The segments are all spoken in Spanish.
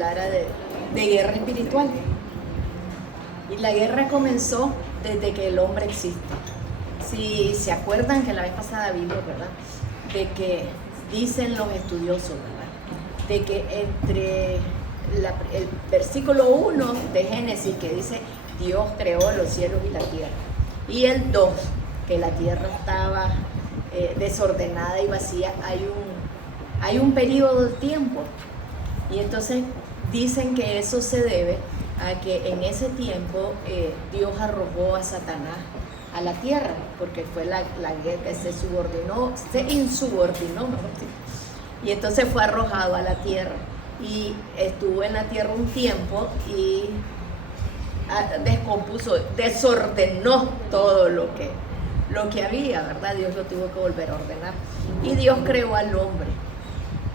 hablara de guerra espiritual. Y la guerra comenzó desde que el hombre existe. Si se acuerdan que la vez pasada vimos, ¿verdad?, de que dicen los estudiosos, ¿verdad?, de que entre el versículo 1 de Génesis, que dice Dios creó los cielos y la tierra, y el 2, que la tierra estaba desordenada y vacía, hay un periodo de tiempo. Y entonces dicen que eso se debe a que en ese tiempo Dios arrojó a Satanás a la tierra, porque fue la guerra que se insubordinó, y entonces fue arrojado a la tierra y estuvo en la tierra un tiempo y descompuso, desordenó todo lo que había, ¿verdad? Dios lo tuvo que volver a ordenar. Y Dios creó al hombre.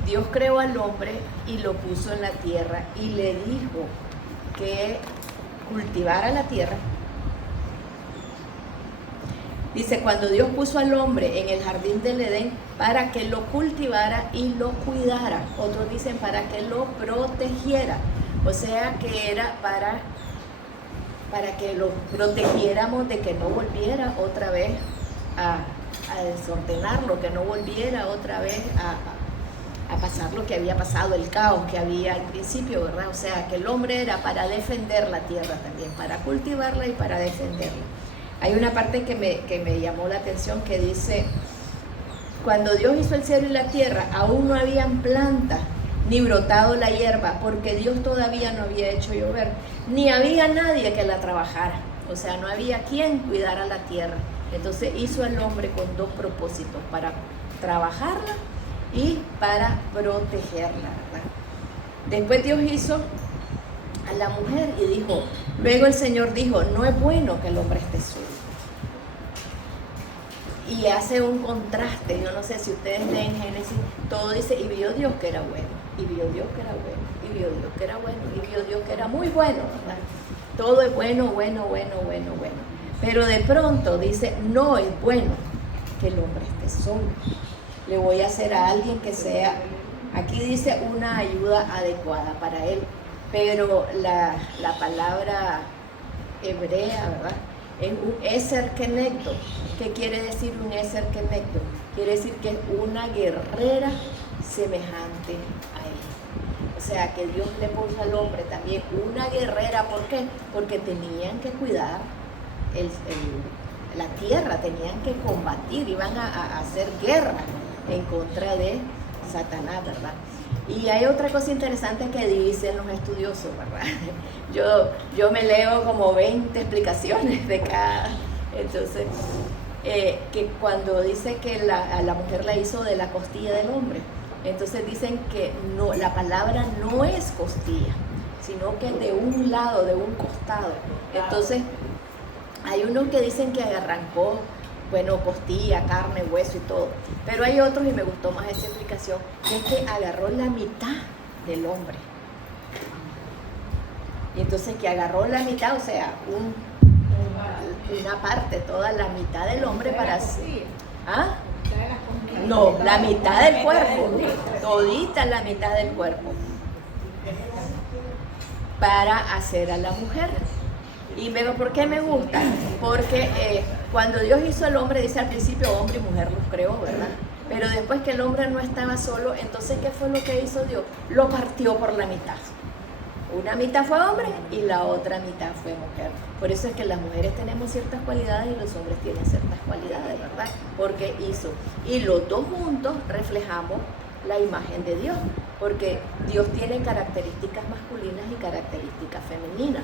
Dios creó al hombre y lo puso en la tierra y le dijo que cultivara la tierra. Dice, cuando Dios puso al hombre en el jardín del Edén para que lo cultivara y lo cuidara. Otros dicen para que lo protegiera. O sea que era para que lo protegiéramos de que no volviera otra vez a desordenarlo, que no volviera otra vez a pasar lo que había pasado, el caos que había al principio, ¿verdad? O sea, que el hombre era para defender la tierra también, para cultivarla y para defenderla. Hay una parte que me llamó la atención que dice, cuando Dios hizo el cielo y la tierra, aún no habían plantas, ni brotado la hierba, porque Dios todavía no había hecho llover, ni había nadie que la trabajara. O sea, no había quien cuidara la tierra. Entonces hizo al hombre con dos propósitos, para trabajarla y para protegerla, ¿verdad? Después Dios hizo a la mujer y dijo, luego el Señor dijo, no es bueno que el hombre esté solo. Y hace un contraste, yo no sé si ustedes leen Génesis, todo dice, y vio Dios que era bueno, y vio Dios que era bueno, y vio Dios que era bueno, y vio Dios que era muy bueno, ¿verdad? Todo es bueno, bueno, bueno, bueno, bueno. Pero de pronto dice, no es bueno que el hombre esté solo. Le voy a hacer a alguien que sea, aquí dice una ayuda adecuada para él, pero la palabra hebrea, ¿verdad?, es un eser kenegdo. ¿Qué quiere decir un eser kenegdo? Quiere decir que es una guerrera semejante a él. O sea, que Dios le puso al hombre también una guerrera. ¿Por qué? Porque tenían que cuidar la tierra, tenían que combatir, iban a hacer guerra en contra de Satanás, ¿verdad? Y hay otra cosa interesante que dicen los estudiosos, ¿verdad? Yo me leo como 20 explicaciones de cada. Entonces, que cuando dice que a la mujer la hizo de la costilla del hombre, entonces dicen que no, la palabra no es costilla, sino que de un lado, de un costado. Entonces, hay unos que dicen que arrancó, bueno, costilla, carne, hueso y todo. Pero hay otros, y me gustó más esa explicación, que es que agarró la mitad del hombre. Y entonces que agarró la mitad, o sea, una parte, toda la mitad del hombre para hacer. ¿Ah? No, la mitad del cuerpo, todita la mitad del cuerpo, para hacer a la mujer. Y luego, ¿por qué me gusta? Porque cuando Dios hizo al hombre, dice al principio, hombre y mujer los creó, ¿verdad? Pero después que el hombre no estaba solo, entonces, ¿qué fue lo que hizo Dios? Lo partió por la mitad. Una mitad fue hombre y la otra mitad fue mujer. Por eso es que las mujeres tenemos ciertas cualidades y los hombres tienen ciertas cualidades, ¿verdad? Porque hizo. Y los dos juntos reflejamos la imagen de Dios, porque Dios tiene características masculinas y características femeninas.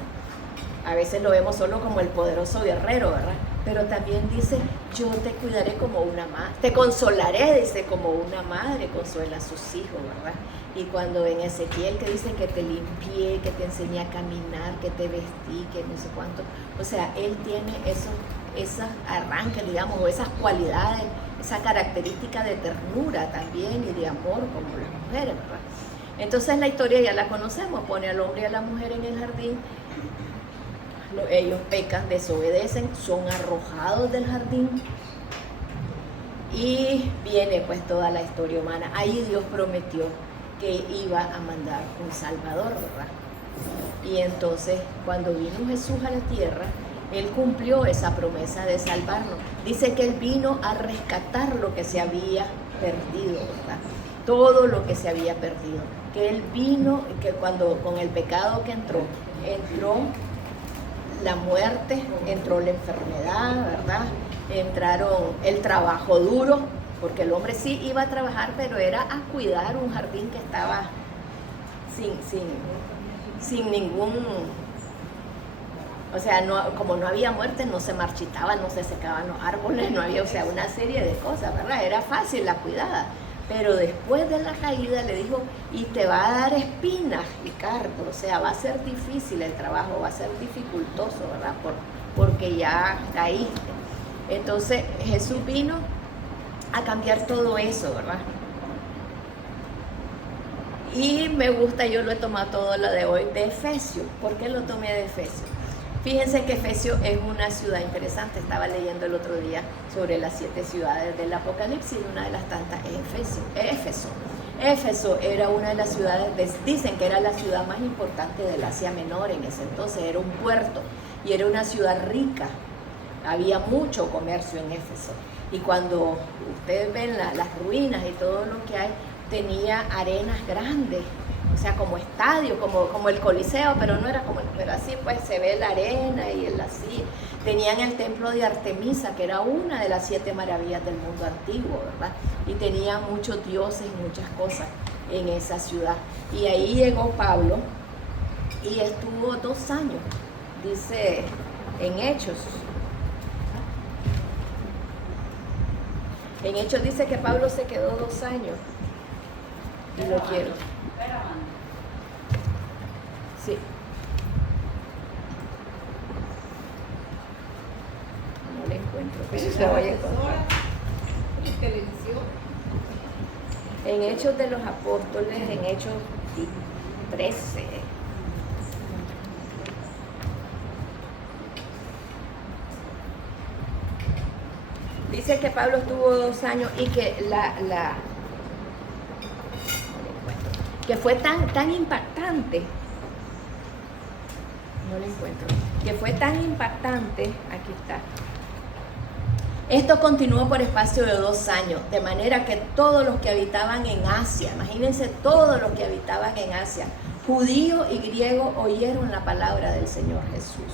A veces lo vemos solo como el poderoso guerrero, ¿verdad? Pero también dice, yo te cuidaré como una madre, te consolaré, dice, como una madre consuela a sus hijos, ¿verdad? Y cuando en Ezequiel que dice que te limpié, que te enseñé a caminar, que te vestí, que no sé cuánto, o sea, él tiene esos arranques, digamos, o esas cualidades, esa característica de ternura también y de amor como las mujeres, ¿verdad? Entonces la historia ya la conocemos, pone al hombre y a la mujer en el jardín. Ellos pecan, desobedecen, son arrojados del jardín y viene pues toda la historia humana. Ahí Dios prometió que iba a mandar un Salvador, ¿verdad? Y entonces, cuando vino Jesús a la tierra, Él cumplió esa promesa de salvarnos. Dice que Él vino a rescatar lo que se había perdido, ¿verdad? Todo lo que se había perdido. Que Él vino, que cuando con el pecado que entró la muerte, entró la enfermedad, ¿verdad? Entraron el trabajo duro, porque el hombre sí iba a trabajar, pero era a cuidar un jardín que estaba sin ningún, o sea, como no había muerte, no se marchitaban, no se secaban los árboles, no había, o sea, una serie de cosas, ¿verdad? Era fácil la cuidada. Pero después de la caída le dijo, y te va a dar espinas y cardo, o sea, va a ser difícil el trabajo, va a ser dificultoso, ¿verdad? Porque ya caíste. Entonces Jesús vino a cambiar todo eso, ¿verdad? Y me gusta, yo lo he tomado todo lo de hoy, de Efesios. ¿Por qué lo tomé de Efesios? Fíjense que Efesios es una ciudad interesante. Estaba leyendo el otro día sobre las 7 ciudades del Apocalipsis y una de las tantas es Éfeso. Éfeso era una de las ciudades, dicen que era la ciudad más importante del Asia Menor en ese entonces, era un puerto y era una ciudad rica. Había mucho comercio en Éfeso. Y cuando ustedes ven las ruinas y todo lo que hay, tenía arenas grandes, o sea, como estadio, como el Coliseo, pero no era pero así pues se ve la arena y el así. Tenían el templo de Artemisa, que era una de las 7 maravillas del mundo antiguo, ¿verdad? Y tenía muchos dioses y muchas cosas en esa ciudad. Y ahí llegó Pablo y estuvo 2 años, dice en Hechos. En Hechos dice que Pablo se quedó 2 años. Y lo quiero. Sí. No le encuentro, pero se voy a encontrar. En Hechos de los Apóstoles, en Hechos 13. Dice que Pablo estuvo 2 años y que que fue tan impactante, no lo encuentro, que fue tan impactante, aquí está. Esto continuó por espacio de 2 años, de manera que todos los que habitaban en Asia, imagínense todos los que habitaban en Asia, judíos y griegos, oyeron la palabra del Señor Jesús.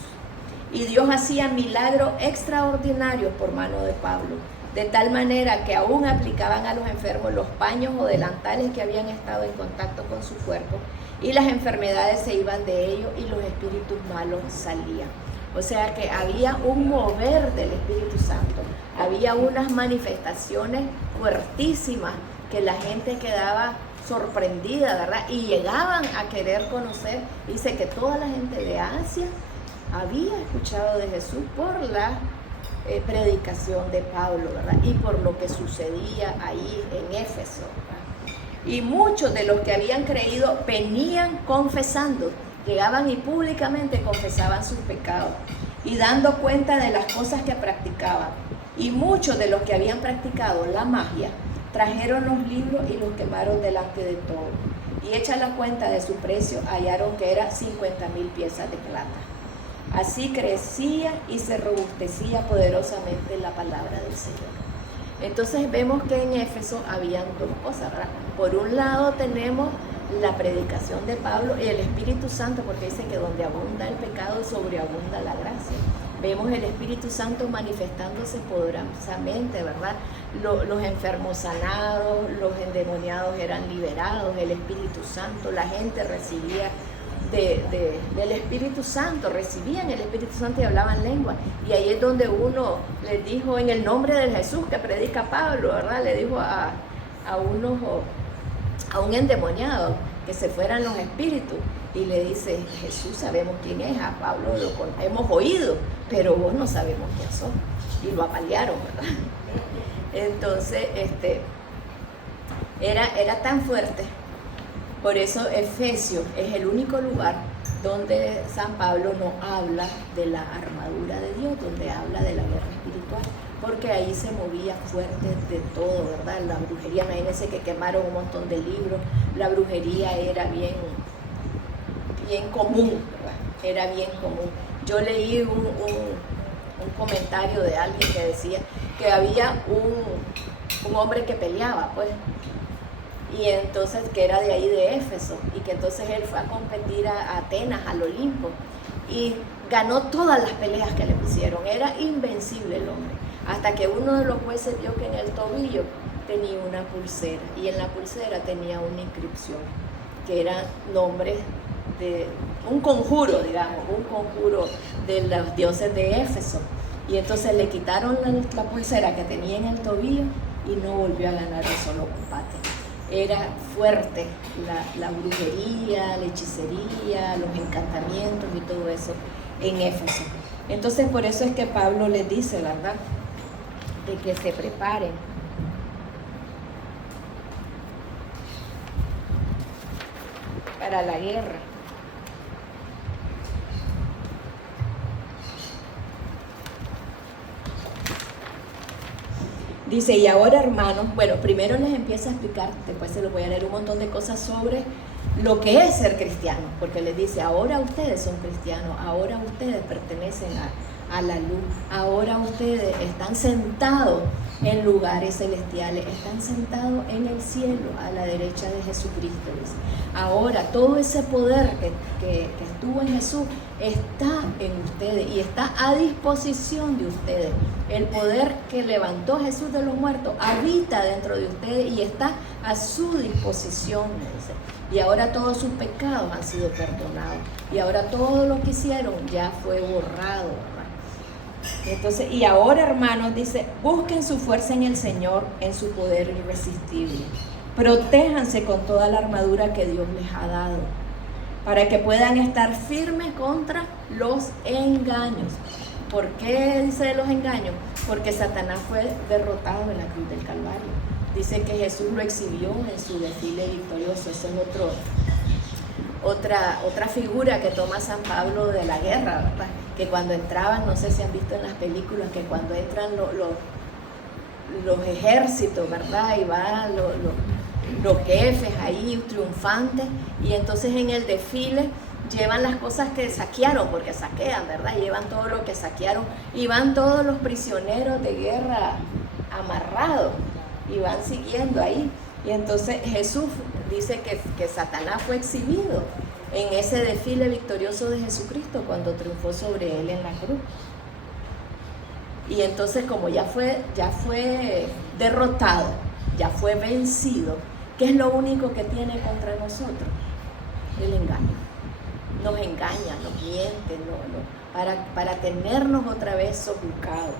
Y Dios hacía milagros extraordinarios por mano de Pablo, de tal manera que aún aplicaban a los enfermos los paños o delantales que habían estado en contacto con su cuerpo, y las enfermedades se iban de ellos y los espíritus malos salían. O sea que había un mover del Espíritu Santo, había unas manifestaciones fuertísimas que la gente quedaba sorprendida, ¿verdad? Y llegaban a querer conocer. Dice que toda la gente de Asia había escuchado de Jesús por la predicación de Pablo, ¿verdad? Y por lo que sucedía ahí en Éfeso, ¿verdad? Y muchos de los que habían creído venían confesando, llegaban y públicamente confesaban sus pecados y dando cuenta de las cosas que practicaban. Y muchos de los que habían practicado la magia trajeron los libros y los quemaron delante de todos. Y hecha la cuenta de su precio, hallaron que era 50,000 piezas de plata. Así crecía y se robustecía poderosamente la palabra del Señor. Entonces vemos que en Éfeso habían 2 cosas, ¿verdad? Por un lado tenemos la predicación de Pablo y el Espíritu Santo, porque dice que donde abunda el pecado sobreabunda la gracia. Vemos el Espíritu Santo manifestándose poderosamente, ¿verdad? Los enfermos sanados, los endemoniados eran liberados, el Espíritu Santo, la gente recibía del Espíritu Santo, recibían el Espíritu Santo y hablaban lengua. Y ahí es donde uno les dijo, en el nombre de Jesús que predica Pablo, ¿verdad? Le dijo a un endemoniado que se fueran los espíritus, y le dice, Jesús sabemos quién es, a Pablo hemos oído, pero vos no sabemos quién sos. Y lo apalearon, ¿verdad? Entonces, era tan fuerte, Por eso Efesios es el único lugar donde San Pablo no habla de la armadura de Dios, donde habla de la guerra espiritual, porque ahí se movía fuerte de todo, ¿verdad? La brujería, imagínense que quemaron un montón de libros, la brujería era bien común, ¿verdad? Era bien común. Yo leí un comentario de alguien que decía que había un hombre que peleaba, pues, y entonces que era de ahí de Éfeso, y que entonces él fue a competir a Atenas, al Olimpo, y ganó todas las peleas que le pusieron, era invencible el hombre, hasta que uno de los jueces vio que en el tobillo tenía una pulsera, y en la pulsera tenía una inscripción, que eran nombres de un conjuro, digamos, un conjuro de los dioses de Éfeso, y entonces le quitaron la pulsera que tenía en el tobillo y no volvió a ganar un solo combate. Era fuerte la brujería, la hechicería, los encantamientos y todo eso en Éfeso. Entonces por eso es que Pablo les dice, ¿verdad?, de que se preparen para la guerra. Dice, y ahora, hermanos, bueno, primero les empieza a explicar, después se los voy a leer un montón de cosas sobre lo que es ser cristiano, porque les dice, ahora ustedes son cristianos, ahora ustedes pertenecen a la luz, ahora ustedes están sentados en lugares celestiales, están sentados en el cielo, a la derecha de Jesucristo. Dice. Ahora todo ese poder que estuvo en Jesús está en ustedes y está a disposición de ustedes. El poder que levantó Jesús de los muertos habita dentro de ustedes y está a su disposición, dice. Y ahora todos sus pecados han sido perdonados y ahora todo lo que hicieron ya fue borrado, ¿verdad? Entonces, y ahora, hermanos, dice, busquen su fuerza en el Señor, en su poder irresistible. Protéjanse con toda la armadura que Dios les ha dado, para que puedan estar firmes contra los engaños. ¿Por qué dice de los engaños? Porque Satanás fue derrotado en la cruz del Calvario. Dice que Jesús lo exhibió en su desfile victorioso. Esa es otra figura que toma San Pablo de la guerra, ¿verdad? Que cuando entraban, no sé si han visto en las películas, que cuando entran los ejércitos, ¿verdad? Y van los jefes ahí triunfantes, y entonces en el desfile llevan las cosas que saquearon, porque saquean, ¿verdad? Llevan todo lo que saquearon y van todos los prisioneros de guerra amarrados y van siguiendo ahí. Y entonces Jesús dice que Satanás fue exhibido en ese desfile victorioso de Jesucristo cuando triunfó sobre él en la cruz. Y entonces como ya fue derrotado, ya fue vencido, ¿qué es lo único que tiene contra nosotros? El engaño. Nos engaña, nos miente, para tenernos otra vez sofocados.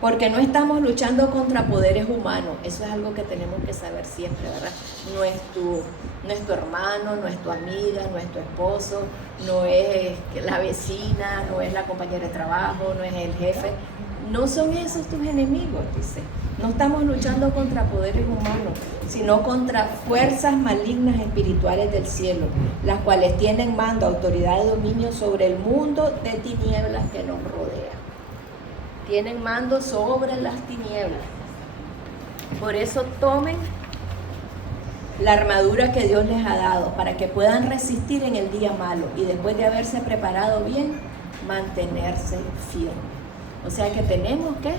Porque no estamos luchando contra poderes humanos. Eso es algo que tenemos que saber siempre, ¿verdad? No es tu hermano, no es tu amiga, no es tu esposo, no es la vecina, no es la compañera de trabajo, no es el jefe. No son esos tus enemigos, dice. No estamos luchando contra poderes humanos, sino contra fuerzas malignas espirituales del cielo, las cuales tienen mando, autoridad y dominio sobre el mundo de tinieblas que nos rodea. Tienen mando sobre las tinieblas. Por eso tomen la armadura que Dios les ha dado, para que puedan resistir en el día malo y después de haberse preparado bien, mantenerse firmes. O sea que tenemos que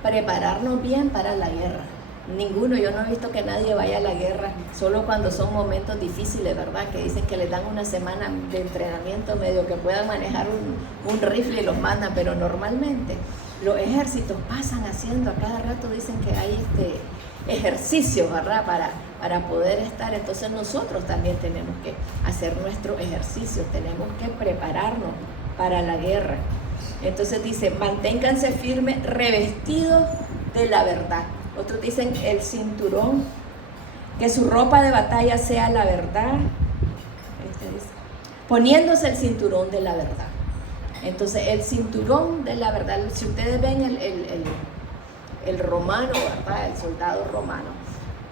prepararnos bien para la guerra. Yo no he visto que nadie vaya a la guerra solo cuando son momentos difíciles, ¿verdad? Que dicen que les dan una semana de entrenamiento medio que puedan manejar un rifle y los mandan, pero normalmente los ejércitos pasan haciendo, a cada rato dicen que hay ejercicio, ¿verdad? Para poder estar. Entonces nosotros también tenemos que hacer nuestro ejercicio, tenemos que prepararnos para la guerra. Entonces dice, manténganse firmes, revestidos de la verdad. Otros dicen el cinturón, que su ropa de batalla sea la verdad. Poniéndose el cinturón de la verdad. Entonces el cinturón de la verdad, si ustedes ven el romano, ¿verdad? El soldado romano,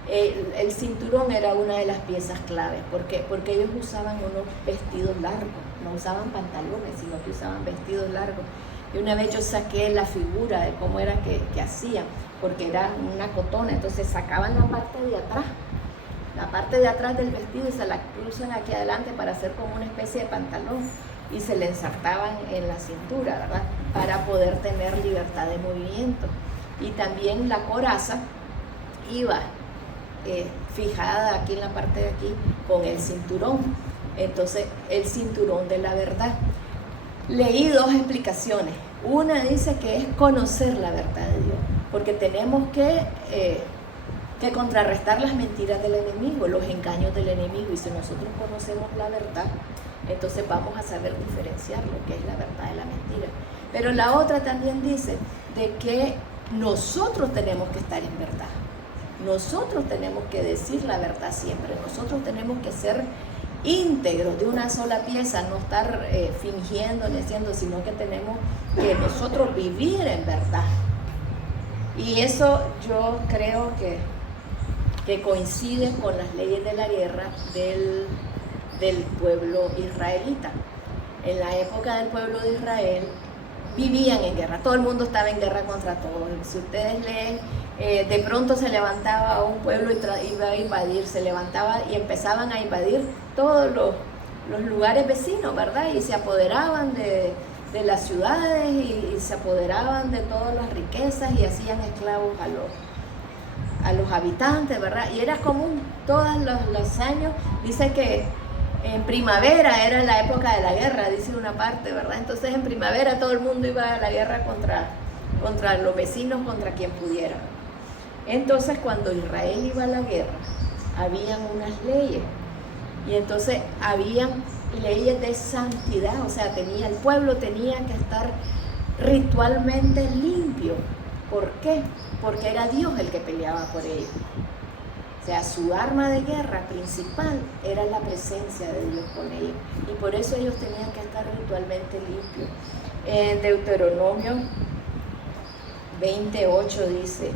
el cinturón era una de las piezas claves, porque ellos usaban unos vestidos largos, no usaban pantalones, sino que usaban vestidos largos. Y una vez yo saqué la figura de cómo era que hacían, porque era una cotona, entonces sacaban la parte de atrás del vestido y se la cruzan aquí adelante para hacer como una especie de pantalón y se le ensartaban en la cintura, ¿verdad? Para poder tener libertad de movimiento. Y también la coraza iba fijada aquí en la parte de aquí con el cinturón, entonces el cinturón de la verdad. Leí dos explicaciones. Una dice que es conocer la verdad de Dios, porque tenemos que contrarrestar las mentiras del enemigo, los engaños del enemigo, y si nosotros conocemos la verdad, entonces vamos a saber diferenciar lo que es la verdad de la mentira. Pero la otra también dice de que nosotros tenemos que estar en verdad. Nosotros tenemos que decir la verdad siempre. Nosotros tenemos que ser íntegros de una sola pieza, no estar fingiendo ni haciendo, sino que tenemos que nosotros vivir en verdad. Y eso yo creo que coincide con las leyes de la guerra del pueblo israelita. En la época del pueblo de Israel vivían en guerra, todo el mundo estaba en guerra contra todos. Si ustedes leen, de pronto se levantaba un pueblo y iba a invadir, se levantaba y empezaban a invadir todos los lugares vecinos, ¿verdad? Y se apoderaban de las ciudades y se apoderaban de todas las riquezas y hacían esclavos a los habitantes, ¿verdad? Y era común todos los años. Dice que en primavera era la época de la guerra, dice una parte, ¿verdad? Entonces en primavera todo el mundo iba a la guerra contra los vecinos, contra quien pudiera. Entonces cuando Israel iba a la guerra, habían unas leyes, y entonces habían leyes de santidad, o sea, el pueblo tenía que estar ritualmente limpio. ¿Por qué? Porque era Dios el que peleaba por ellos. O sea, su arma de guerra principal era la presencia de Dios con ellos. Y por eso ellos tenían que estar ritualmente limpios. En Deuteronomio 28 dice...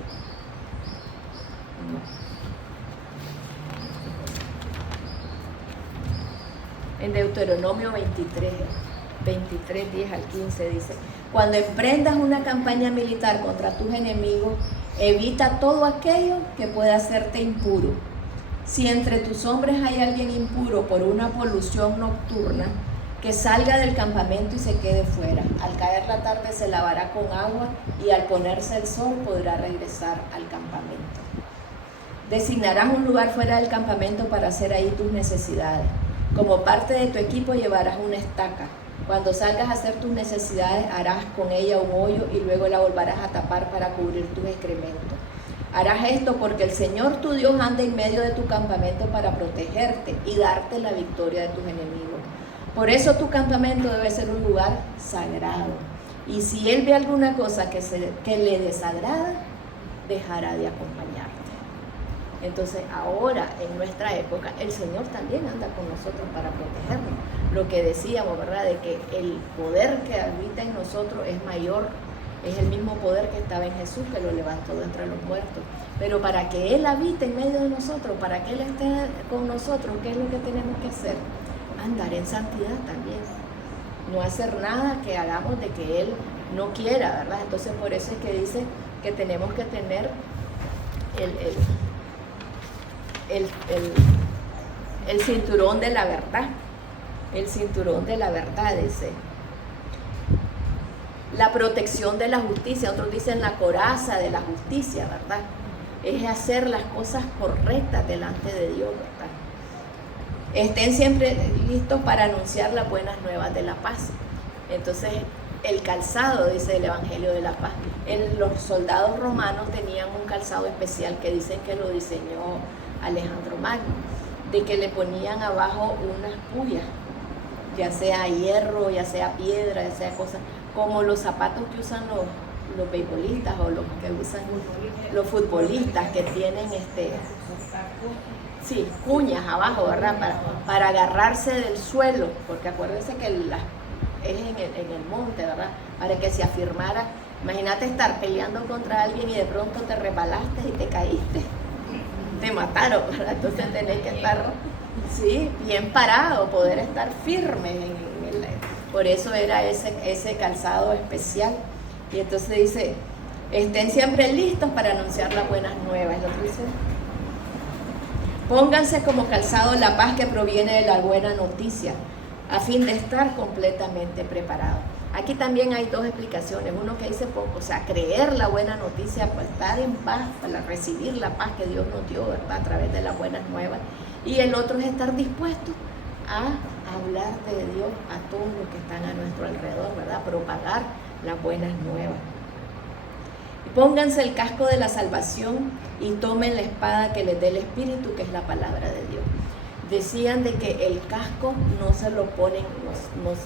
En Deuteronomio 23, 10 al 15 dice: cuando emprendas una campaña militar contra tus enemigos, evita todo aquello que pueda hacerte impuro. Si entre tus hombres hay alguien impuro por una polución nocturna, que salga del campamento y se quede fuera. Al caer la tarde se lavará con agua y al ponerse el sol podrá regresar al campamento. Designarás un lugar fuera del campamento para hacer ahí tus necesidades. Como parte de tu equipo llevarás una estaca. Cuando salgas a hacer tus necesidades, harás con ella un hoyo y luego la volverás a tapar para cubrir tus excrementos. Harás esto porque el Señor tu Dios anda en medio de tu campamento para protegerte y darte la victoria de tus enemigos. Por eso tu campamento debe ser un lugar sagrado. Y si Él ve alguna cosa que le desagrada, dejará de acompañarte. Entonces ahora, en nuestra época, el Señor también anda con nosotros para protegernos. Lo que decíamos, ¿verdad? De que el poder que habita en nosotros es mayor, es el mismo poder que estaba en Jesús, que lo levantó de entre los muertos. Pero para que Él habite en medio de nosotros, para que Él esté con nosotros, ¿qué es lo que tenemos que hacer? Andar en santidad también. No hacer nada que hagamos de que Él no quiera, ¿verdad? Entonces por eso es que dice que tenemos que tener el cinturón de la verdad. El cinturón de la verdad, dice. La protección de la justicia, otros dicen la coraza de la justicia, ¿verdad? Es hacer las cosas correctas delante de Dios, ¿verdad? Estén siempre listos para anunciar las buenas nuevas de la paz. Entonces, el calzado, dice el Evangelio de la Paz. Los soldados romanos tenían un calzado especial que dicen que lo diseñó Alejandro Magno, de que le ponían abajo unas puyas, ya sea hierro, ya sea piedra, ya sea cosas, como los zapatos que usan los beisbolistas o los que usan los futbolistas, que tienen cuñas abajo, ¿verdad? Para agarrarse del suelo, porque acuérdense que es en el monte, ¿verdad? Para que se afirmara. Imagínate estar peleando contra alguien y de pronto te resbalaste y te caíste. te mataron, ¿verdad? Entonces tenés que estar, sí, bien parado, poder estar firme por eso era ese calzado especial. Y entonces dice, estén siempre listos para anunciar las buenas nuevas. Lo que dice, pónganse como calzado la paz que proviene de la buena noticia, a fin de estar completamente preparados. Aquí también hay dos explicaciones. Uno que dice, o sea, creer la buena noticia, pues estar en paz, para recibir la paz que Dios nos dio, ¿verdad? A través de las buenas nuevas. Y el otro es estar dispuesto a hablar de Dios a todos los que están a nuestro alrededor, ¿verdad? Propagar las buenas nuevas. Y pónganse el casco de la salvación y tomen la espada que les dé el Espíritu, que es la palabra de Dios. Decían de que el casco no se lo ponen,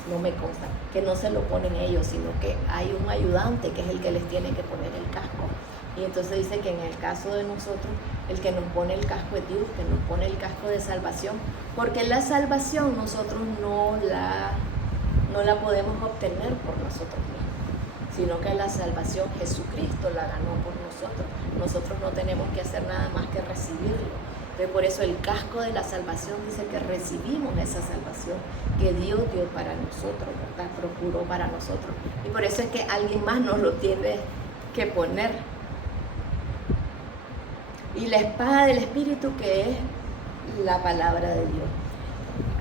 no me consta, que no se lo ponen ellos, sino que hay un ayudante que es el que les tiene que poner el casco. Y entonces dice que en el caso de nosotros, el que nos pone el casco es Dios, que nos pone el casco de salvación, porque la salvación nosotros no la podemos obtener por nosotros mismos, sino que la salvación Jesucristo la ganó por nosotros. Nosotros no tenemos que hacer nada más que recibirlo. Entonces, por eso el casco de la salvación dice que recibimos esa salvación que Dios dio para nosotros, ¿verdad? Procuró para nosotros. Y por eso es que alguien más nos lo tiene que poner. Y la espada del Espíritu, que es la palabra de Dios.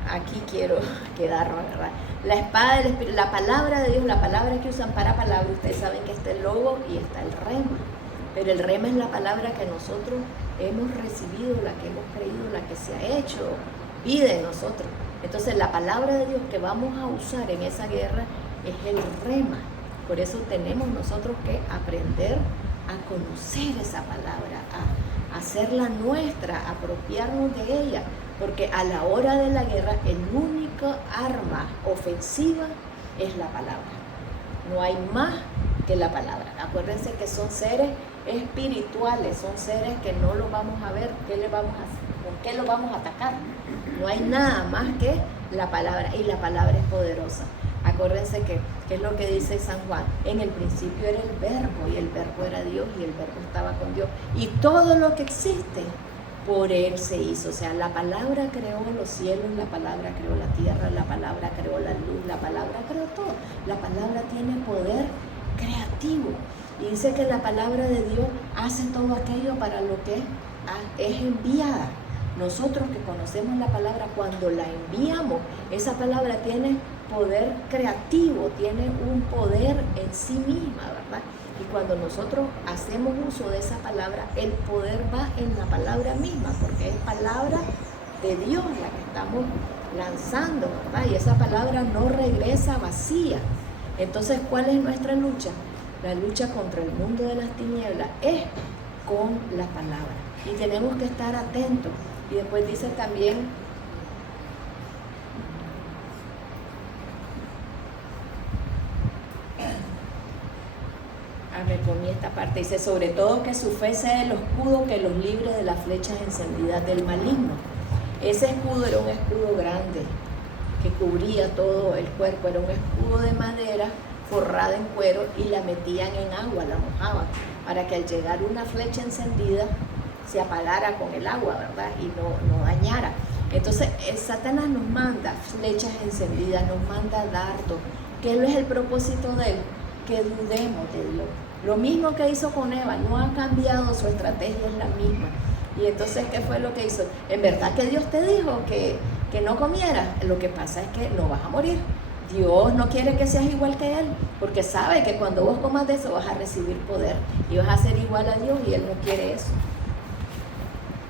Aquí quiero quedarme, ¿verdad? La espada del Espíritu, la palabra de Dios, la palabra que usan para palabra, ustedes saben que está el logo y está el rema. Pero el rema es la palabra que nosotros hemos recibido, la que hemos creído, la que se ha hecho, pide de nosotros. Entonces la palabra de Dios que vamos a usar en esa guerra es el rema. Por eso tenemos nosotros que aprender a conocer esa palabra, a hacerla nuestra, a apropiarnos de ella, porque a la hora de la guerra el único arma ofensiva es la palabra. No hay más que la palabra. Acuérdense que son seres espirituales, son seres que no los vamos a ver, ¿con qué los vamos a atacar? No hay nada más que la palabra, y la palabra es poderosa. Acuérdense que es lo que dice San Juan, en el principio era el verbo, y el verbo era Dios, y el verbo estaba con Dios, y todo lo que existe por él se hizo. O sea, la palabra creó los cielos, la palabra creó la tierra, la palabra creó la luz, la palabra creó todo. La palabra tiene poder creativo, y dice que la palabra de Dios hace todo aquello para lo que es enviada. Nosotros que conocemos la palabra, cuando la enviamos, esa palabra tiene poder creativo, tiene un poder en sí misma, ¿verdad? Y cuando nosotros hacemos uso de esa palabra, el poder va en la palabra misma, porque es palabra de Dios la que estamos lanzando, ¿verdad? Y esa palabra no regresa vacía. Entonces, ¿cuál es nuestra lucha? La lucha contra el mundo de las tinieblas es con la palabra. Y tenemos que estar atentos. Y después dice también, me comí esta parte, dice, sobre todo que su fe sea el escudo que los libre de las flechas encendidas del maligno. Ese escudo era un escudo grande que cubría todo el cuerpo, era un escudo de madera forrada en cuero, y la metían en agua, la mojaban, para que al llegar una flecha encendida se apagara con el agua, ¿verdad? Y no dañara. Entonces, Satanás nos manda flechas encendidas, nos manda dardos. ¿Qué es el propósito de él? Que dudemos de Dios. Lo mismo que hizo con Eva, no ha cambiado, su estrategia es la misma. Y entonces, ¿qué fue lo que hizo? En verdad que Dios te dijo que no comieras. Lo que pasa es que no vas a morir. Dios no quiere que seas igual que Él, porque sabe que cuando vos comas de eso vas a recibir poder y vas a ser igual a Dios, y Él no quiere eso.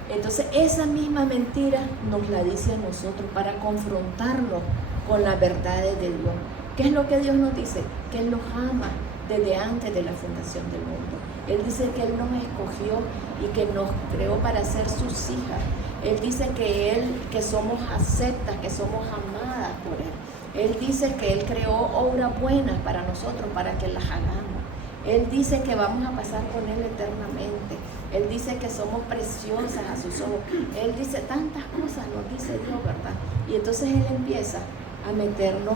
Entonces esa misma mentira nos la dice a nosotros para confrontarnos con las verdades de Dios. ¿Qué es lo que Dios nos dice? Que Él nos ama desde antes de la fundación del mundo. Él dice que Él nos escogió y que nos creó para ser sus hijas. Él dice que somos aceptas, que somos amadas por Él. Él dice que Él creó obras buenas para nosotros, para que las hagamos. Él dice que vamos a pasar con Él eternamente. Él dice que somos preciosas a sus ojos. Él dice tantas cosas, nos dice Dios, ¿verdad? Y entonces Él empieza a meternos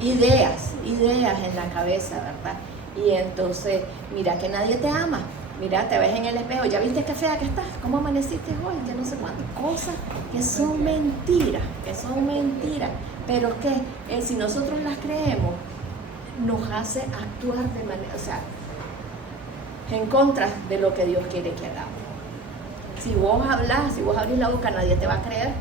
ideas en la cabeza, ¿verdad? Y entonces, mira que nadie te ama, Mira, te ves en el espejo, ¿ya viste qué fea que estás? ¿Cómo amaneciste hoy? Que no sé cuántas cosas que son mentiras, pero que si nosotros las creemos, nos hace actuar de manera, o sea, en contra de lo que Dios quiere que hagamos. Si vos hablas, si vos abrís la boca, nadie te va a creer,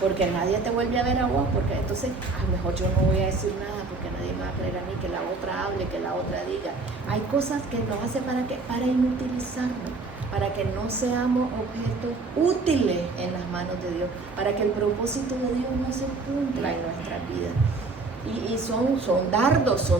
porque nadie te vuelve a ver a vos, porque entonces a lo mejor yo no voy a decir nada, porque nadie me va a creer a mí, que la otra hable, que la otra diga. Hay cosas que nos hace para inutilizarnos, para que no seamos objetos útiles en las manos de Dios, para que el propósito de Dios no se cumpla en nuestras vidas. Y son dardos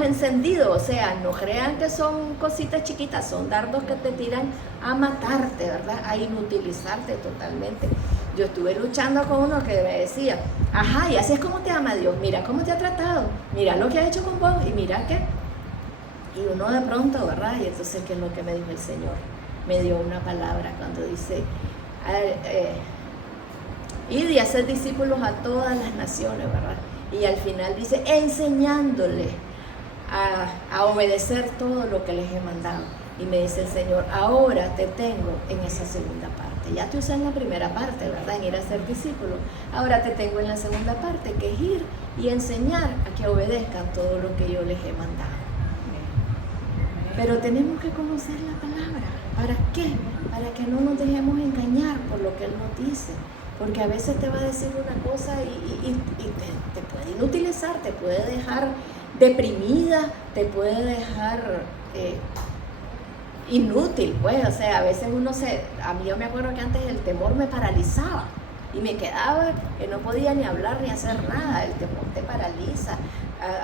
encendidos, o sea, no crean que son cositas chiquitas, son dardos que te tiran a matarte, ¿verdad? A inutilizarte totalmente. Yo estuve luchando con uno que me decía, ajá, y así es como te ama Dios, mira cómo te ha tratado, mira lo que ha hecho con vos, y mira qué. Y uno de pronto, ¿verdad? Y entonces, ¿qué es lo que me dijo el Señor? Me dio una palabra cuando dice, id y hacer discípulos a todas las naciones, ¿verdad? Y al final dice, enseñándole a obedecer todo lo que les he mandado. Y me dice el Señor, ahora te tengo en esa segunda parte. Ya te usé en la primera parte, ¿verdad? En ir a ser discípulo. Ahora te tengo en la segunda parte, que es ir y enseñar a que obedezcan todo lo que yo les he mandado. Pero tenemos que conocer la palabra. ¿Para qué? Para que no nos dejemos engañar por lo que Él nos dice. Porque a veces te va a decir una cosa y te puede inutilizar, te puede dejar deprimida, te puede dejar inútil, pues. O sea, a veces a mí yo me acuerdo que antes el temor me paralizaba y me quedaba que no podía ni hablar ni hacer nada. El temor te paraliza,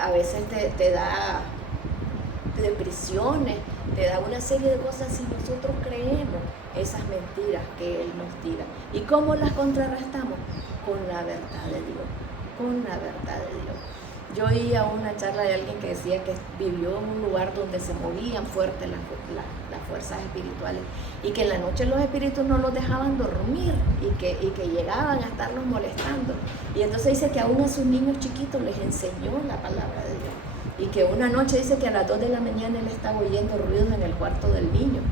a veces te da depresiones, te da una serie de cosas si nosotros creemos esas mentiras que Él nos tira. ¿Y cómo las contrarrestamos? Con la verdad de Dios, con la verdad de Dios. Yo oí a una charla de alguien que decía que vivió en un lugar donde se movían fuertes las fuerzas espirituales y que en la noche los espíritus no los dejaban dormir y que llegaban a estarlos molestando. Y entonces dice que aún a sus niños chiquitos les enseñó la palabra de Dios. Y que una noche dice que a las 2 de la mañana él estaba oyendo ruidos en el cuarto del niño.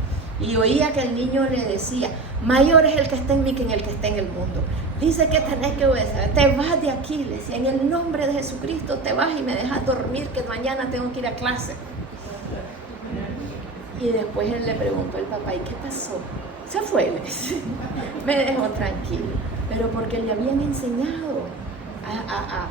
Y oía que el niño le decía, mayor es el que está en mí que en el que está en el mundo. Dice que tenés que obedecer, te vas de aquí, le decía, en el nombre de Jesucristo te vas y me dejas dormir, que mañana tengo que ir a clase. Y después él le preguntó al papá, ¿y qué pasó? Se fue, le decía. Me dejó tranquilo. Pero porque le habían enseñado a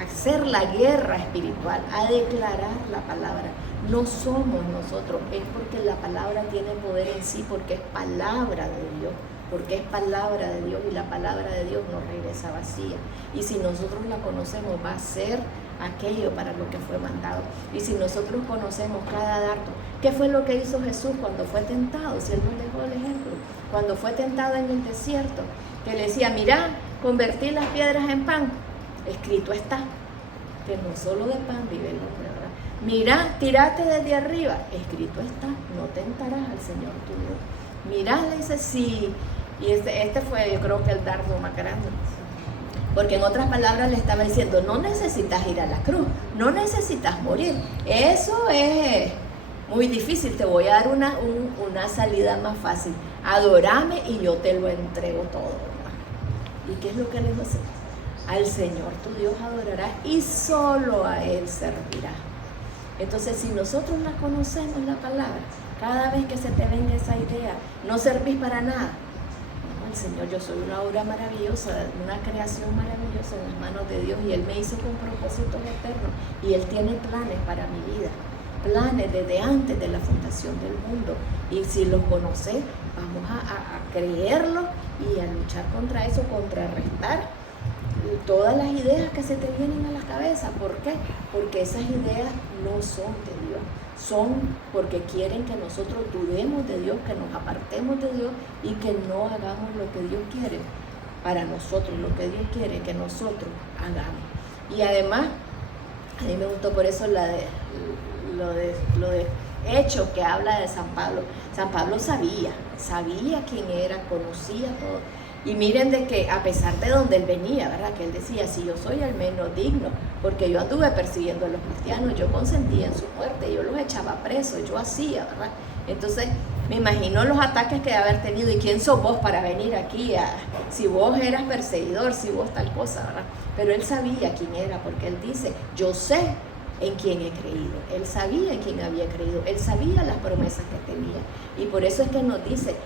hacer la guerra espiritual, a declarar la palabra. No somos nosotros, es porque la palabra tiene poder en sí, porque es palabra de Dios, porque es palabra de Dios y la palabra de Dios no regresa vacía. Y si nosotros la conocemos, va a ser aquello para lo que fue mandado. Y si nosotros conocemos cada dardo, ¿qué fue lo que hizo Jesús cuando fue tentado? Si Él nos dejó el ejemplo, cuando fue tentado en el desierto, que le decía, mira, convertí las piedras en pan. Escrito está, que no solo de pan vive el hombre, ¿verdad? Mira, tírate desde arriba, escrito está, no tentarás al Señor tu Dios. Mirá, le dice, sí, y este fue, yo creo que el dardo más grande, porque en otras palabras le estaba diciendo, no necesitas ir a la cruz, no necesitas morir, eso es muy difícil, te voy a dar una salida más fácil, adorame y yo te lo entrego todo, ¿verdad? ¿Y qué es lo que le dijo? Al Señor tu Dios adorarás y solo a Él servirás. Entonces, si nosotros la conocemos, la palabra, cada vez que se te venga esa idea, no servís para nada. No, el Señor, yo soy una obra maravillosa, una creación maravillosa en las manos de Dios y Él me hizo con propósitos eternos y Él tiene planes para mi vida, planes desde antes de la fundación del mundo. Y si los conoces, vamos a creerlo y a luchar contra eso, contrarrestar todas las ideas que se te vienen a la cabeza. ¿Por qué? Porque esas ideas no son de Dios, son porque quieren que nosotros dudemos de Dios, que nos apartemos de Dios y que no hagamos lo que Dios quiere para nosotros, lo que Dios quiere que nosotros hagamos. Y además, a mí me gustó por eso lo de Hechos, que habla de San Pablo. San Pablo sabía quién era, conocía todo. Y miren de que a pesar de donde él venía, ¿verdad? Que él decía, si yo soy el menos digno, porque yo anduve persiguiendo a los cristianos, yo consentía en su muerte, yo los echaba presos, yo hacía, ¿verdad? Entonces, me imagino los ataques que debe haber tenido. ¿Y quién sos vos para venir aquí? Si vos eras perseguidor, si vos tal cosa, ¿verdad? Pero él sabía quién era, porque él dice, yo sé en quién he creído. Él sabía en quién había creído. Él sabía las promesas que tenía. Y por eso es que nos dice,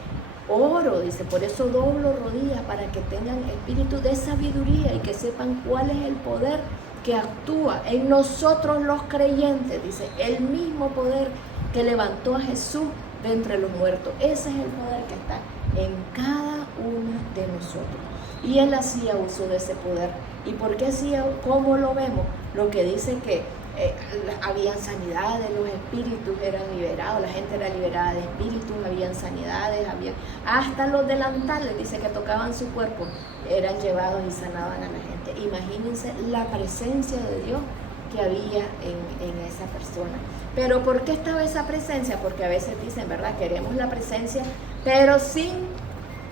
oro, dice, por eso doblo rodillas, para que tengan espíritu de sabiduría y que sepan cuál es el poder que actúa en nosotros los creyentes. Dice, el mismo poder que levantó a Jesús de entre los muertos. Ese es el poder que está en cada uno de nosotros. Y él hacía uso de ese poder. ¿Y por qué hacía? ¿Cómo lo vemos? Lo que dice que habían sanidades, los espíritus eran liberados, la gente era liberada de espíritus, habían sanidades, hasta los delantales, dice que tocaban su cuerpo, eran llevados y sanaban a la gente. Imagínense la presencia de Dios que había en esa persona. Pero ¿por qué estaba esa presencia? Porque a veces dicen, ¿verdad? Queremos la presencia, pero sin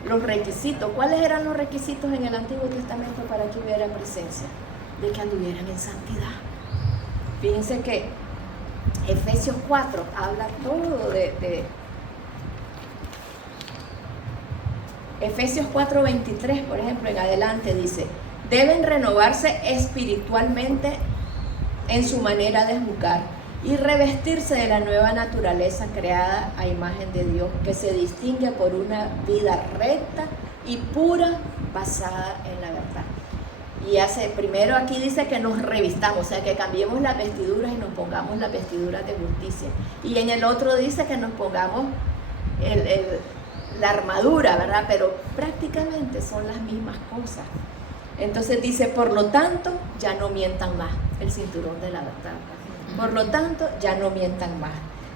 los requisitos. ¿Cuáles eran los requisitos en el Antiguo Testamento para que hubiera presencia? De que anduvieran en santidad. Fíjense que Efesios 4 habla todo de Efesios 4:23, por ejemplo, en adelante dice, deben renovarse espiritualmente en su manera de juzgar y revestirse de la nueva naturaleza creada a imagen de Dios, que se distingue por una vida recta y pura basada en la verdad. Y primero aquí dice que nos revistamos, o sea, que cambiemos las vestiduras y nos pongamos las vestiduras de justicia. Y en el otro dice que nos pongamos la armadura, ¿verdad? Pero prácticamente son las mismas cosas. Entonces dice, por lo tanto, ya no mientan más, el cinturón de la verdad. Por lo tanto, ya no mientan más,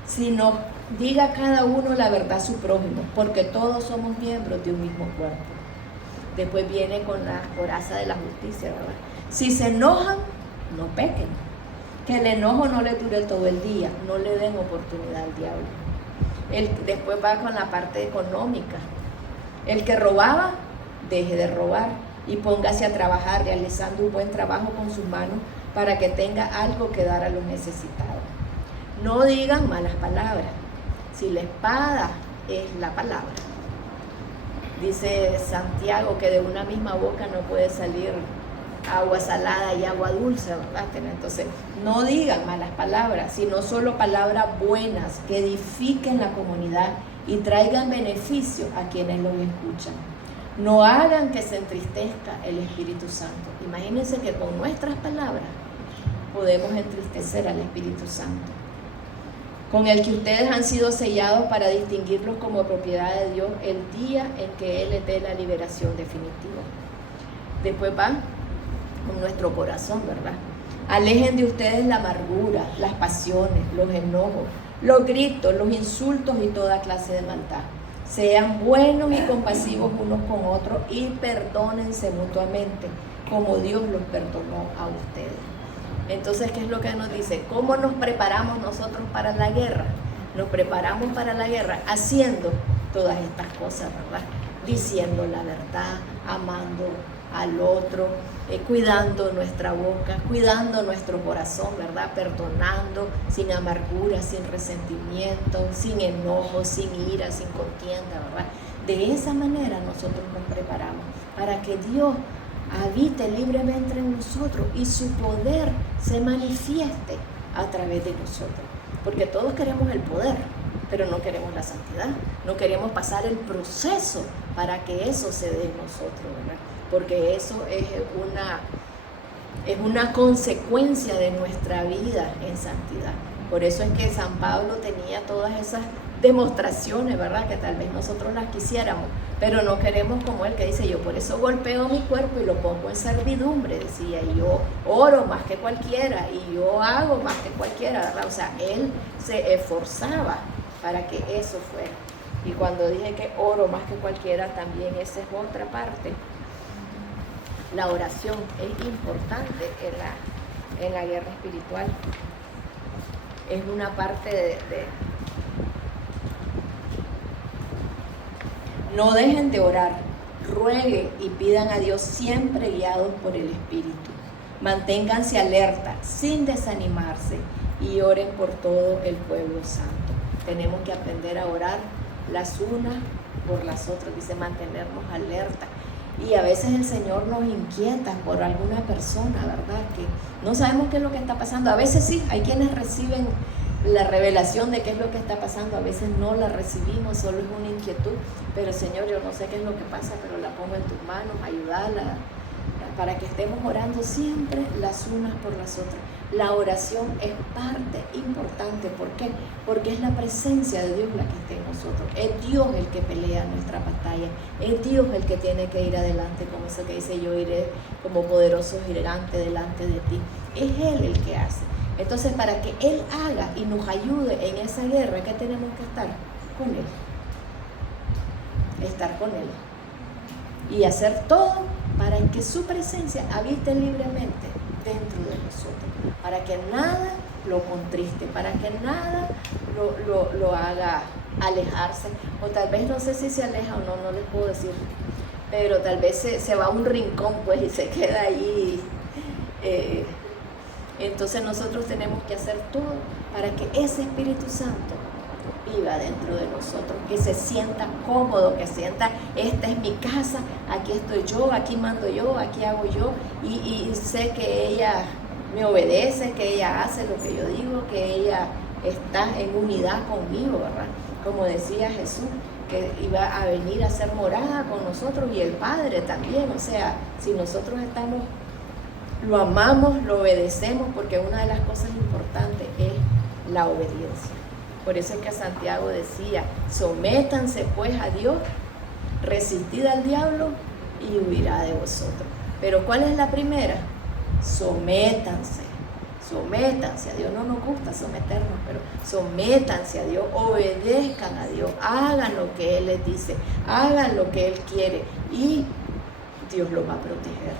sino diga cada uno la verdad a su prójimo, porque todos somos miembros de un mismo cuerpo. Después viene con la coraza de la justicia, ¿verdad? Si se enojan, no pequen. Que el enojo no le dure todo el día, no le den oportunidad al diablo. Después va con la parte económica. El que robaba, deje de robar y póngase a trabajar realizando un buen trabajo con sus manos para que tenga algo que dar a los necesitados. No digan malas palabras. Si la espada es la palabra. Dice Santiago que de una misma boca no puede salir agua salada y agua dulce, ¿verdad? Entonces, no digan malas palabras, sino solo palabras buenas que edifiquen la comunidad y traigan beneficio a quienes los escuchan. No hagan que se entristezca el Espíritu Santo. Imagínense que con nuestras palabras podemos entristecer al Espíritu Santo, con el que ustedes han sido sellados para distinguirlos como propiedad de Dios el día en que Él les dé la liberación definitiva. Después va con nuestro corazón, ¿verdad? Alejen de ustedes la amargura, las pasiones, los enojos, los gritos, los insultos y toda clase de maldad. Sean buenos y compasivos unos con otros y perdónense mutuamente, como Dios los perdonó a ustedes. Entonces, ¿qué es lo que nos dice? ¿Cómo nos preparamos nosotros para la guerra? Nos preparamos para la guerra haciendo todas estas cosas, ¿verdad? Diciendo la verdad, amando al otro, cuidando nuestra boca, cuidando nuestro corazón, ¿verdad? Perdonando, sin amargura, sin resentimiento, sin enojo, sin ira, sin contienda, ¿verdad? De esa manera nosotros nos preparamos para que Dios habite libremente en nosotros y su poder se manifieste a través de nosotros. Porque todos queremos el poder, pero no queremos la santidad, no queremos pasar el proceso para que eso se dé en nosotros, ¿verdad? Porque eso es una consecuencia de nuestra vida en santidad. Por eso es que San Pablo tenía todas esas demostraciones, ¿verdad? Que tal vez nosotros las quisiéramos, pero no queremos como él, que dice, yo por eso golpeo mi cuerpo y lo pongo en servidumbre, decía, y yo oro más que cualquiera, y yo hago más que cualquiera, ¿verdad? O sea, él se esforzaba para que eso fuera. Y cuando dije que oro más que cualquiera, también esa es otra parte. La oración es importante en la guerra espiritual. Es una parte No dejen de orar, rueguen y pidan a Dios siempre guiados por el Espíritu. Manténganse alerta, sin desanimarse, y oren por todo el pueblo santo. Tenemos que aprender a orar las unas por las otras, dice mantenernos alerta. Y a veces el Señor nos inquieta por alguna persona, ¿verdad? Que no sabemos qué es lo que está pasando. A veces sí, hay quienes reciben la revelación de qué es lo que está pasando, a veces no la recibimos, solo es una inquietud. Pero Señor, yo no sé qué es lo que pasa, pero la pongo en tus manos, ayúdala, para que estemos orando siempre las unas por las otras. La oración es parte importante. ¿Por qué? Porque es la presencia de Dios la que está en nosotros. Es Dios el que pelea nuestra batalla. Es Dios el que tiene que ir adelante, como eso que dice, yo iré como poderoso gigante delante de ti. Es Él el que hace. Entonces, para que Él haga y nos ayude en esa guerra, ¿qué tenemos que estar? Con Él. Estar con Él. Y hacer todo para que su presencia habite libremente dentro de nosotros, para que nada lo contriste, para que nada lo haga alejarse, o tal vez no sé si se aleja o no, no les puedo decir, pero tal vez se va a un rincón pues y se queda ahí. Entonces nosotros tenemos que hacer todo para que ese Espíritu Santo viva dentro de nosotros, que se sienta cómodo, que sienta, esta es mi casa, aquí estoy yo, aquí mando yo, aquí hago yo, y sé que ella me obedece, que ella hace lo que yo digo, que ella está en unidad conmigo, ¿verdad? Como decía Jesús, que iba a venir a ser morada con nosotros, y el Padre también. O sea, si nosotros estamos, lo amamos, lo obedecemos, porque una de las cosas importantes es la obediencia. Por eso es que Santiago decía, sométanse pues a Dios, resistid al diablo y huirá de vosotros. Pero ¿cuál es la primera? Sométanse a Dios. No nos gusta someternos, pero sométanse a Dios, obedezcan a Dios, hagan lo que Él les dice, hagan lo que Él quiere, y Dios los va a proteger,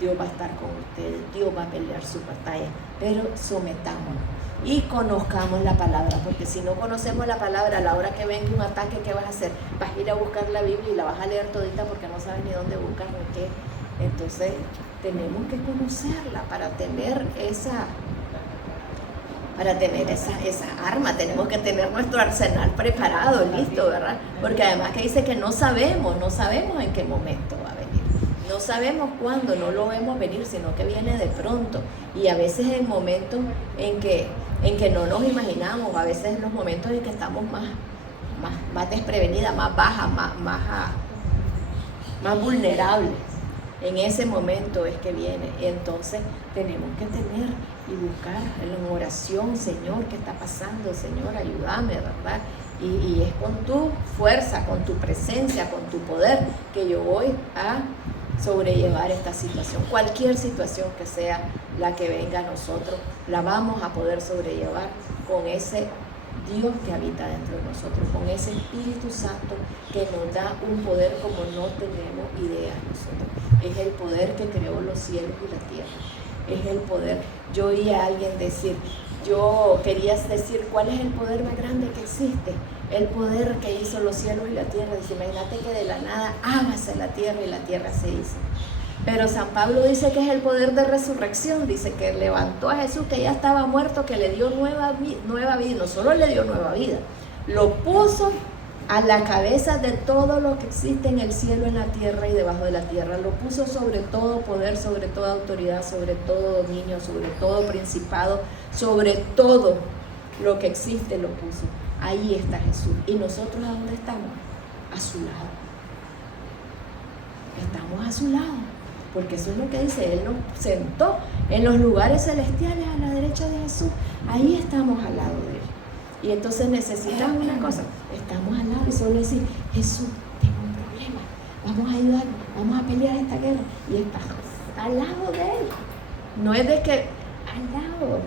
Dios va a estar con ustedes, Dios va a pelear su batalla, pero sometámonos. Y conozcamos la palabra, porque si no conocemos la palabra, a la hora que venga un ataque, ¿qué vas a hacer? Vas a ir a buscar la Biblia y la vas a leer todita porque no sabes ni dónde buscar ni qué. Entonces tenemos que conocerla para tener esa arma. Tenemos que tener nuestro arsenal preparado, listo, ¿verdad? Porque además que dice que no sabemos en qué momento va a venir. No sabemos cuándo, no lo vemos venir, sino que viene de pronto. Y a veces en momentos en que no nos imaginamos, a veces en los momentos en que estamos más desprevenidas, más bajas, más vulnerables. En ese momento es que viene. Entonces tenemos que tener y buscar en oración, Señor, ¿qué está pasando? Señor, ayúdame, ¿verdad? Y es con tu fuerza, con tu presencia, con tu poder, que yo voy a sobrellevar esta situación. Cualquier situación que sea la que venga a nosotros, la vamos a poder sobrellevar con ese Dios que habita dentro de nosotros, con ese Espíritu Santo que nos da un poder como no tenemos idea nosotros. Es el poder que creó los cielos y la tierra. Es el poder. Yo oí a alguien decir, yo quería decir, ¿cuál es el poder más grande que existe? El poder que hizo los cielos y la tierra. Dice, imagínate que de la nada hágase la tierra y la tierra se hizo. Pero San Pablo dice que es el poder de resurrección. Dice que levantó a Jesús, que ya estaba muerto, que le dio nueva vida. No solo le dio nueva vida, lo puso a la cabeza de todo lo que existe en el cielo, en la tierra y debajo de la tierra. Lo puso sobre todo poder, sobre toda autoridad, sobre todo dominio, sobre todo principado, sobre todo lo que existe lo puso. Ahí está Jesús. ¿Y nosotros a dónde estamos? A su lado. Estamos a su lado. Porque eso es lo que dice. Él nos sentó en los lugares celestiales a la derecha de Jesús. Ahí estamos al lado de Él. Y entonces necesitamos una cosa. Estamos al lado y solo decir, Jesús, tengo un problema. Vamos a ayudarnos. Vamos a pelear esta guerra. Y estás al lado de Él. No es de que al lado.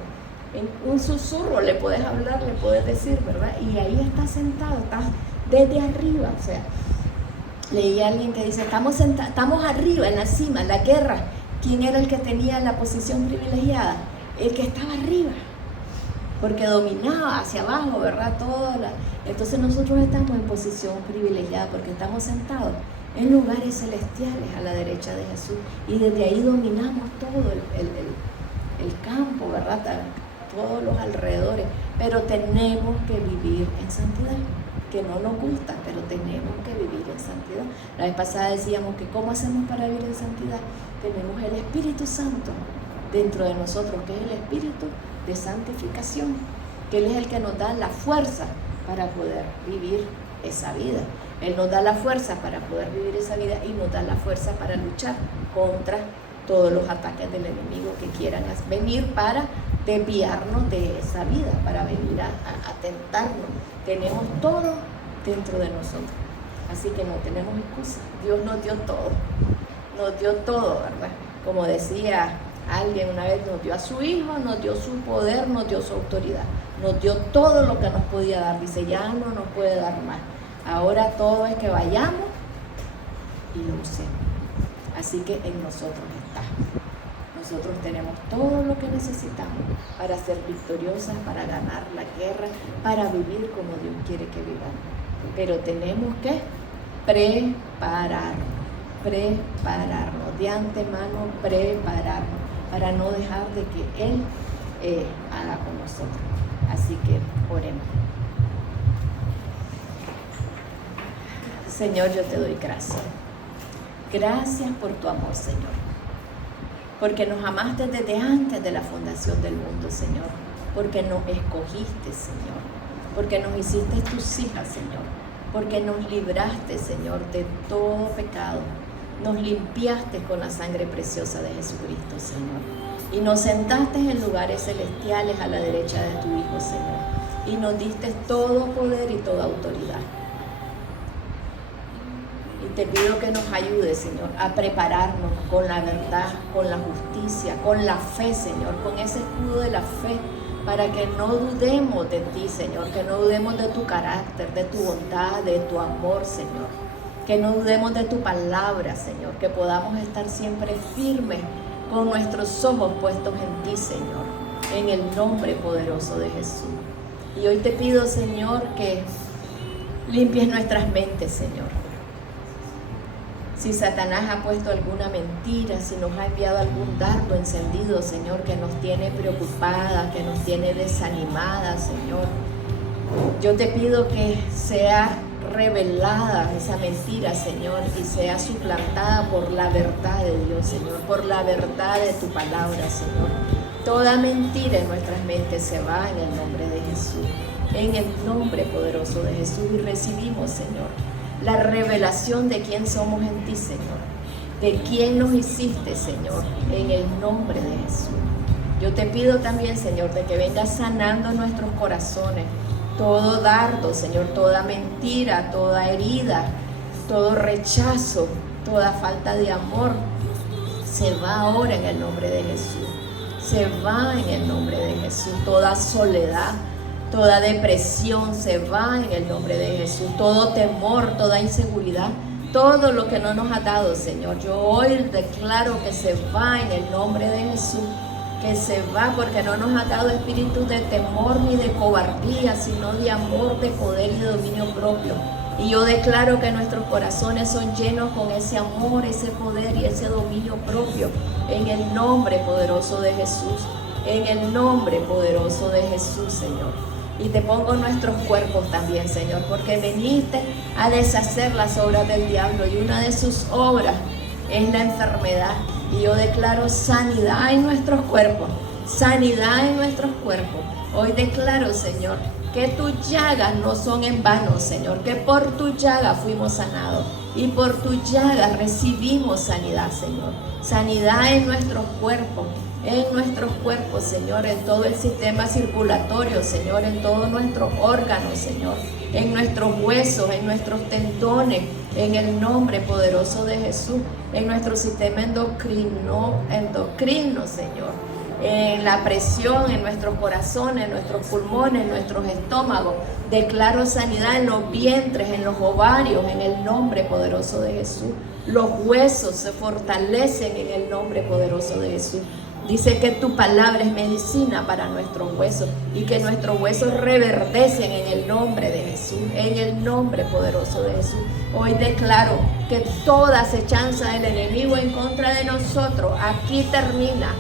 En un susurro le puedes hablar, le puedes decir, ¿verdad? Y ahí estás sentado, estás desde arriba. O sea, leí a alguien que dice, estamos arriba, en la cima, en la guerra. ¿Quién era el que tenía la posición privilegiada? El que estaba arriba, porque dominaba hacia abajo, ¿verdad? Entonces nosotros estamos en posición privilegiada porque estamos sentados en lugares celestiales a la derecha de Jesús. Y desde ahí dominamos todo el campo, ¿verdad? todos los alrededores, pero tenemos que vivir en santidad, que no nos gusta, pero tenemos que vivir en santidad. La vez pasada decíamos que ¿cómo hacemos para vivir en santidad? Tenemos el Espíritu Santo dentro de nosotros, que es el Espíritu de santificación, que Él es el que nos da la fuerza para poder vivir esa vida. Él nos da la fuerza para poder vivir esa vida y nos da la fuerza para luchar contra todos los ataques del enemigo que quieran venir para desviarnos de esa vida, para venir a tentarnos. Tenemos todo dentro de nosotros, así que no tenemos excusa. Dios nos dio todo, ¿verdad? Como decía alguien una vez, nos dio a su Hijo, nos dio su poder, nos dio su autoridad, nos dio todo lo que nos podía dar. Dice, ya no nos puede dar más. Ahora todo es que vayamos y lo usemos. Así que en nosotros está. Nosotros tenemos todo lo que necesitamos para ser victoriosas, para ganar la guerra, para vivir como Dios quiere que vivamos. Pero tenemos que prepararnos de antemano, prepararnos para no dejar de que Él haga con nosotros. Así que oremos. Señor, yo te doy gracias. Gracias por tu amor, Señor. Porque nos amaste desde antes de la fundación del mundo, Señor. Porque nos escogiste, Señor. Porque nos hiciste tus hijas, Señor. Porque nos libraste, Señor, de todo pecado. Nos limpiaste con la sangre preciosa de Jesucristo, Señor. Y nos sentaste en lugares celestiales a la derecha de tu Hijo, Señor. Y nos diste todo poder y toda autoridad. Y te pido que nos ayudes, Señor, a prepararnos con la verdad, con la justicia, con la fe, Señor, con ese escudo de la fe, para que no dudemos de ti, Señor, que no dudemos de tu carácter, de tu bondad, de tu amor, Señor, que no dudemos de tu palabra, Señor, que podamos estar siempre firmes con nuestros ojos puestos en ti, Señor, en el nombre poderoso de Jesús. Y hoy te pido, Señor, que limpies nuestras mentes, Señor. Si Satanás ha puesto alguna mentira, si nos ha enviado algún dardo encendido, Señor, que nos tiene preocupadas, que nos tiene desanimadas, Señor, yo te pido que sea revelada esa mentira, Señor, y sea suplantada por la verdad de Dios, Señor, por la verdad de tu palabra, Señor. Toda mentira en nuestras mentes se va en el nombre de Jesús, en el nombre poderoso de Jesús, y recibimos, Señor, la revelación de quién somos en ti, Señor, de quién nos hiciste, Señor, en el nombre de Jesús. Yo te pido también, Señor, de que vengas sanando nuestros corazones, todo dardo, Señor, toda mentira, toda herida, todo rechazo, toda falta de amor, se va ahora en el nombre de Jesús, se va en el nombre de Jesús, toda soledad, toda depresión se va en el nombre de Jesús, todo temor, toda inseguridad, todo lo que no nos ha dado, Señor. Yo hoy declaro que se va en el nombre de Jesús, que se va, porque no nos ha dado espíritu de temor ni de cobardía, sino de amor, de poder y de dominio propio. Y yo declaro que nuestros corazones son llenos con ese amor, ese poder y ese dominio propio, en el nombre poderoso de Jesús, en el nombre poderoso de Jesús, Señor. Y te pongo nuestros cuerpos también, Señor, porque veniste a deshacer las obras del diablo, y una de sus obras es la enfermedad. Y yo declaro sanidad en nuestros cuerpos, sanidad en nuestros cuerpos. Hoy declaro, Señor, que tus llagas no son en vano, Señor, que por tus llagas fuimos sanados y por tus llagas recibimos sanidad, Señor. Sanidad en nuestros cuerpos, Señor, en todo el sistema circulatorio, Señor, en todos nuestros órganos, Señor, en nuestros huesos, en nuestros tendones, en el nombre poderoso de Jesús, en nuestro sistema endocrino, Señor, en la presión, en nuestros corazones, en nuestros pulmones, en nuestros estómagos. Declaro sanidad en los vientres, en los ovarios, en el nombre poderoso de Jesús. Los huesos se fortalecen en el nombre poderoso de Jesús. Dice que tu palabra es medicina para nuestros huesos y que nuestros huesos reverdecen en el nombre de Jesús, en el nombre poderoso de Jesús. Hoy declaro que toda acechanza del enemigo en contra de nosotros aquí termina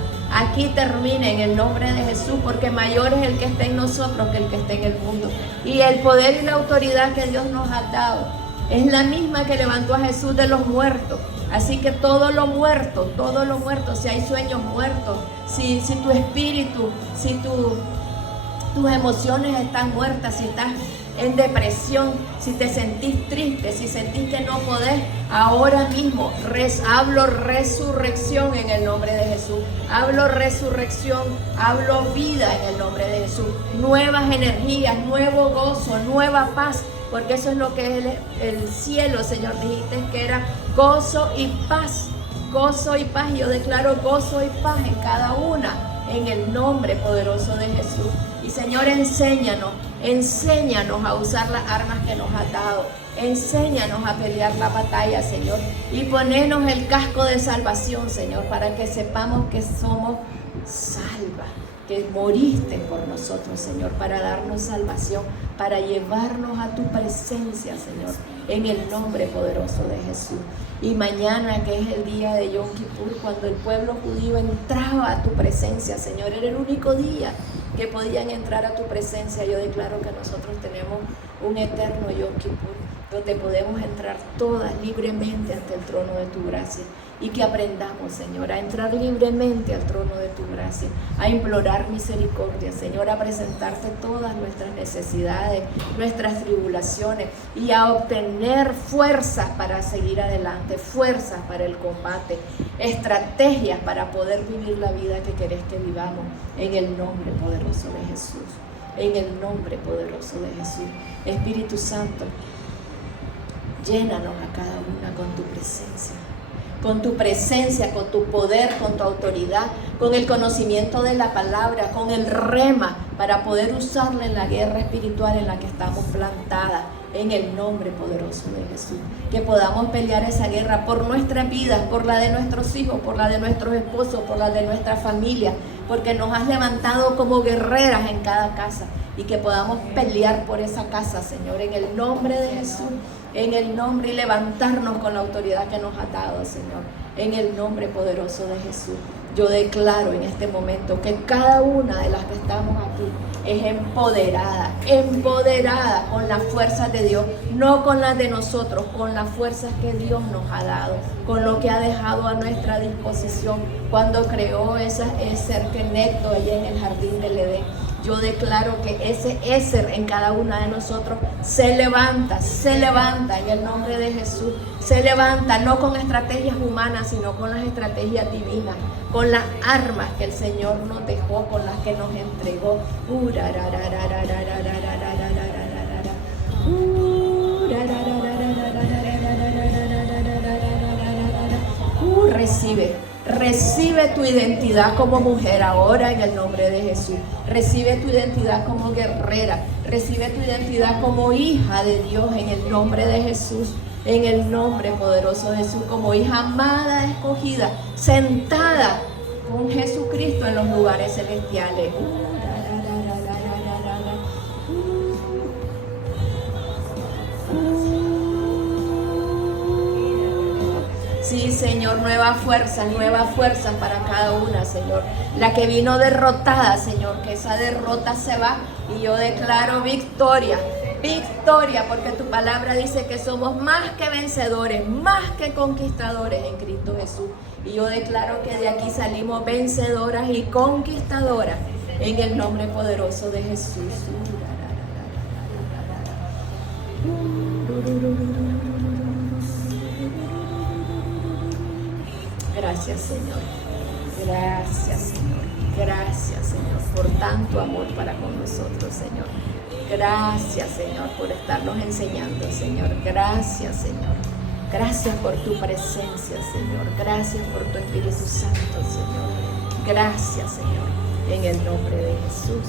en el nombre de Jesús, porque mayor es el que está en nosotros que el que está en el mundo. Y el poder y la autoridad que Dios nos ha dado es la misma que levantó a Jesús de los muertos. Así que todo lo muerto, si hay sueños muertos, si tu espíritu, si tus emociones están muertas, si estás en depresión, si te sentís triste, si sentís que no podés, ahora mismo hablo resurrección en el nombre de Jesús. Hablo resurrección, hablo vida en el nombre de Jesús. Nuevas energías, nuevo gozo, nueva paz. Porque eso es lo que es el cielo, Señor. Dijiste que era gozo y paz. Gozo y paz. Yo declaro gozo y paz en cada una, en el nombre poderoso de Jesús. Y Señor, enséñanos a usar las armas que nos has dado. Enséñanos a pelear la batalla, Señor. Y ponernos el casco de salvación, Señor, para que sepamos que somos salvas, que moriste por nosotros, Señor, para darnos salvación, para llevarnos a tu presencia, Señor, en el nombre poderoso de Jesús. Y mañana, que es el día de Yom Kippur, cuando el pueblo judío entraba a tu presencia, Señor, era el único día que podían entrar a tu presencia. Yo declaro que nosotros tenemos un eterno Yom Kippur, donde podemos entrar todas libremente ante el trono de tu gracia. Y que aprendamos, Señor, a entrar libremente al trono de tu gracia, a implorar misericordia, Señor, a presentarte todas nuestras necesidades, nuestras tribulaciones, y a obtener fuerzas para seguir adelante, fuerzas para el combate, estrategias para poder vivir la vida que querés que vivamos, en el nombre poderoso de Jesús, en el nombre poderoso de Jesús. Espíritu Santo, llénanos a cada una con tu presencia, con tu poder, con tu autoridad, con el conocimiento de la palabra, con el rema, para poder usarla en la guerra espiritual en la que estamos plantadas, en el nombre poderoso de Jesús. Que podamos pelear esa guerra por nuestras vidas, por la de nuestros hijos, por la de nuestros esposos, por la de nuestra familia, porque nos has levantado como guerreras en cada casa, y que podamos pelear por esa casa, Señor, en el nombre de Jesús. En el nombre, y levantarnos con la autoridad que nos ha dado, Señor, en el nombre poderoso de Jesús. Yo declaro en este momento que cada una de las que estamos aquí es empoderada con las fuerzas de Dios, no con las de nosotros, con las fuerzas que Dios nos ha dado, con lo que ha dejado a nuestra disposición cuando creó ese ser Kenecto allá en el jardín del Edén. Yo declaro que ese éser en cada una de nosotros se levanta en el nombre de Jesús. Se levanta no con estrategias humanas, sino con las estrategias divinas, con las armas que el Señor nos dejó, con las que nos entregó. Recibe tu identidad como mujer ahora en el nombre de Jesús. Recibe tu identidad como guerrera. Recibe tu identidad como hija de Dios en el nombre de Jesús. En el nombre poderoso de Jesús, como hija amada, escogida, sentada con Jesucristo en los lugares celestiales. Sí, Señor, nuevas fuerzas para cada una, Señor. La que vino derrotada, Señor, que esa derrota se va, y yo declaro victoria, porque tu palabra dice que somos más que vencedores, más que conquistadores en Cristo Jesús. Y yo declaro que de aquí salimos vencedoras y conquistadoras en el nombre poderoso de Jesús. Gracias, Señor. Gracias, Señor, por tanto amor para con nosotros, Señor. Gracias, Señor, por estarnos enseñando, Señor. Gracias, Señor. Gracias por tu presencia, Señor. Gracias por tu Espíritu Santo, Señor. Gracias, Señor, en el nombre de Jesús.